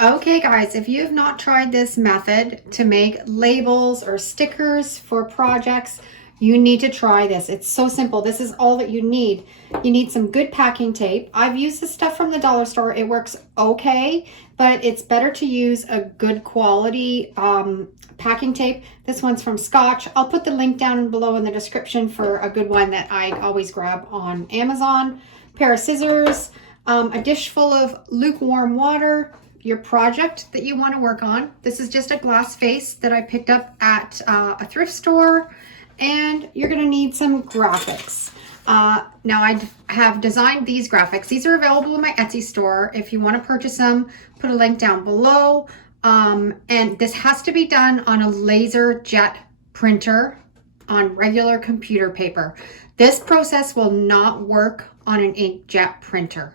Okay, guys, if you have not tried this method to make labels or stickers for projects, you need to try this. It's so simple. This is all that you need. You need some good packing tape. I've used this stuff from the dollar store. It works okay, but it's better to use a good quality packing tape. This one's from Scotch. I'll put the link down below in the description for a good one that I always grab on Amazon. Pair of scissors, a dish full of lukewarm water, your project that you want to work on. This is just a glass vase that I picked up at a thrift store, and you're going to need some graphics. Now I have designed these graphics. These are available in my Etsy store. If you want to purchase them, put a link down below. And this has to be done on a laser jet printer on regular computer paper. This process will not work on an inkjet printer.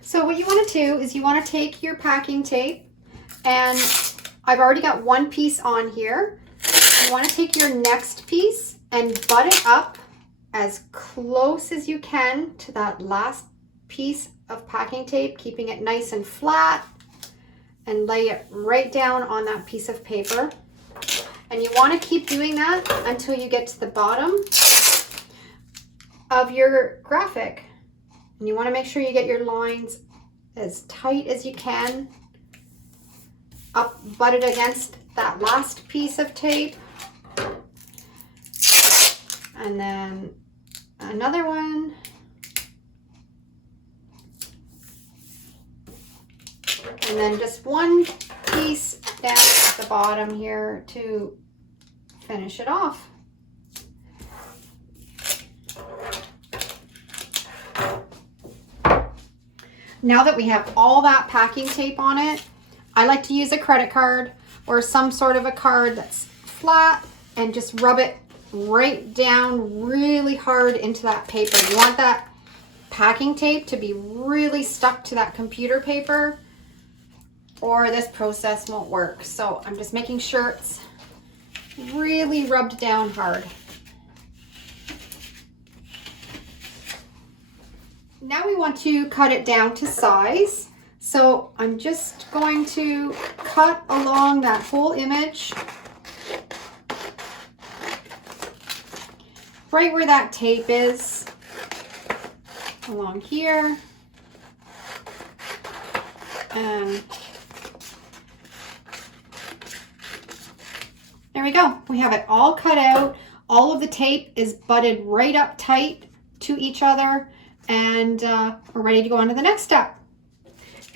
So what you want to do is you want to take your packing tape, and I've already got one piece on here. You want to take your next piece and butt it up as close as you can to that last piece of packing tape, keeping it nice and flat, and lay it right down on that piece of paper. And you want to keep doing that until you get to the bottom of your graphic. And you want to make sure you get your lines as tight as you can, up butted against that last piece of tape. And then another one. And then just one piece down at the bottom here to finish it off. Now that we have all that packing tape on it, I like to use a credit card or some sort of a card that's flat and just rub it right down really hard into that paper. You want that packing tape to be really stuck to that computer paper, or this process won't work. So I'm just making sure it's really rubbed down hard. Now we want to cut it down to size. So I'm just going to cut along that whole image, right where that tape is, along here. And there we go. We have it all cut out. All of the tape is butted right up tight to each other, and we're ready to go on to the next step.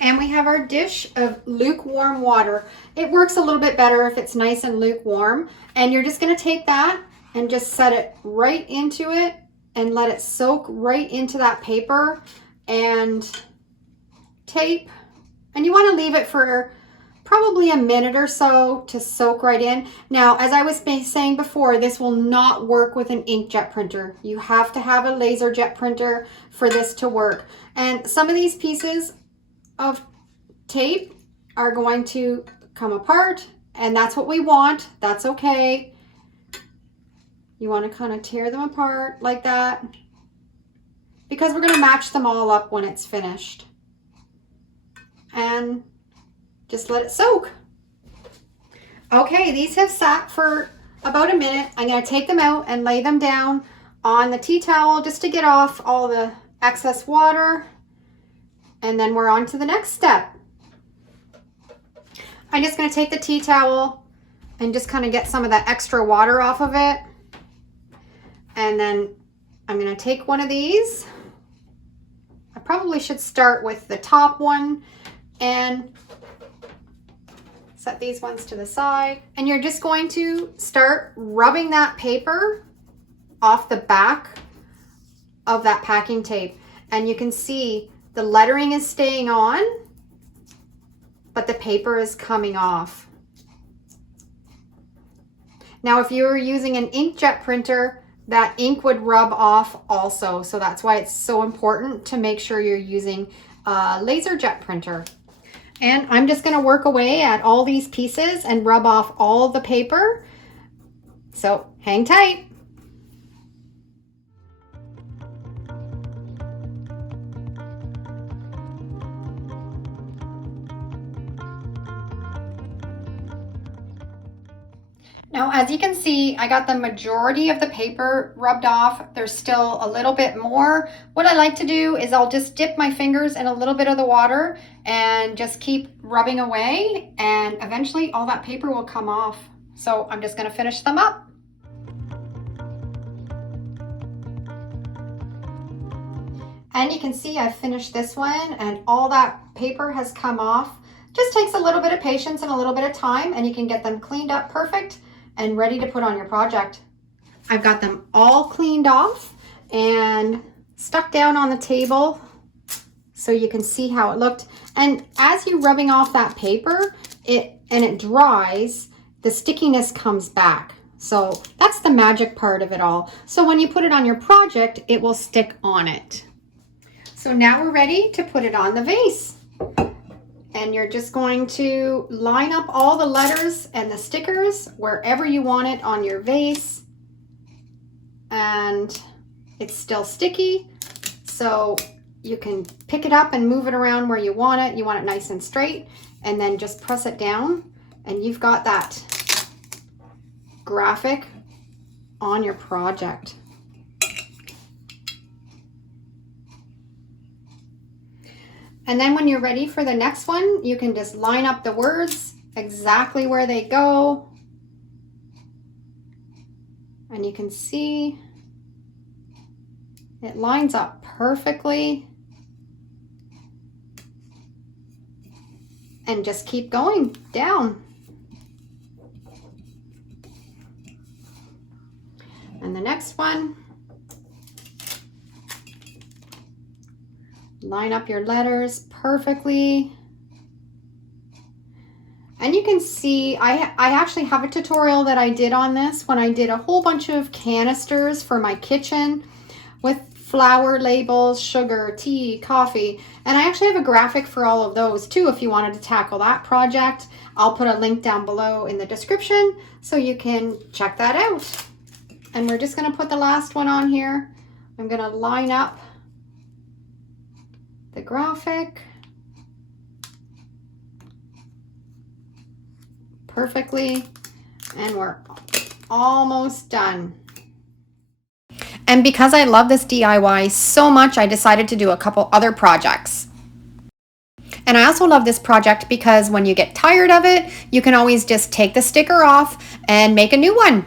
And we have our dish of lukewarm water. It works a little bit better if it's nice and lukewarm. And you're just going to take that and just set it right into it and let it soak right into that paper and tape. And you want to leave it for probably a minute or so to soak right in. Now, as I was saying before, this will not work with an inkjet printer. You have to have a laser jet printer for this to work. And some of these pieces of tape are going to come apart, and that's what we want. That's okay. You want to kind of tear them apart like that, because we're going to match them all up when it's finished. And just let it soak. Okay, these have sat for about a minute. I'm going to take them out and lay them down on the tea towel just to get off all the excess water. And then we're on to the next step. I'm just going to take the tea towel and just kind of get some of that extra water off of it. And then I'm going to take one of these. I probably should start with the top one and set these ones to the side. And you're just going to start rubbing that paper off the back of that packing tape. And you can see the lettering is staying on, but the paper is coming off. Now, if you were using an inkjet printer, that ink would rub off also. So that's why it's so important to make sure you're using a laser jet printer. And I'm just going to work away at all these pieces and rub off all the paper. So hang tight. Now, as you can see, I got the majority of the paper rubbed off. There's still a little bit more. What I like to do is I'll just dip my fingers in a little bit of the water and just keep rubbing away, and eventually all that paper will come off. So I'm just going to finish them up. And you can see I've finished this one and all that paper has come off. Just takes a little bit of patience and a little bit of time, and you can get them cleaned up perfect and ready to put on your project. I've got them all cleaned off and stuck down on the table so you can see how it looked. And as you're rubbing off that paper, it dries, the stickiness comes back. So that's the magic part of it all. So when you put it on your project, it will stick on it. So now we're ready to put it on the vase. And you're just going to line up all the letters and the stickers wherever you want it on your vase. And it's still sticky, so you can pick it up and move it around where you want it. You want it nice and straight, and then just press it down and you've got that graphic on your project. And then when you're ready for the next one, you can just line up the words exactly where they go. And you can see it lines up perfectly. And just keep going down. And the next one. Line up your letters perfectly. And you can see, I actually have a tutorial that I did on this when I did a whole bunch of canisters for my kitchen with flour labels, sugar, tea, coffee. And I actually have a graphic for all of those too if you wanted to tackle that project. I'll put a link down below in the description so you can check that out. And we're just going to put the last one on here. I'm going to line up the graphic perfectly, and we're almost done. And because I love this DIY so much, I decided to do a couple other projects. And I also love this project because when you get tired of it, you can always just take the sticker off and make a new one.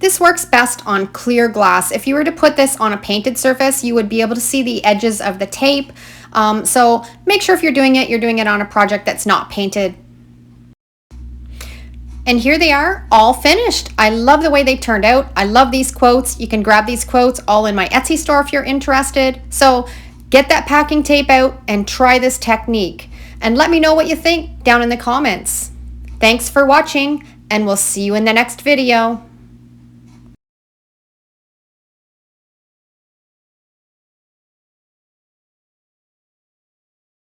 This works best on clear glass. If you were to put this on a painted surface, you would be able to see the edges of the tape. So make sure if you're doing it on a project that's not painted. And here they are, all finished. I love the way they turned out. I love these quotes. You can grab these quotes all in my Etsy store if you're interested. So get that packing tape out and try this technique. And let me know what you think down in the comments. Thanks for watching, and we'll see you in the next video.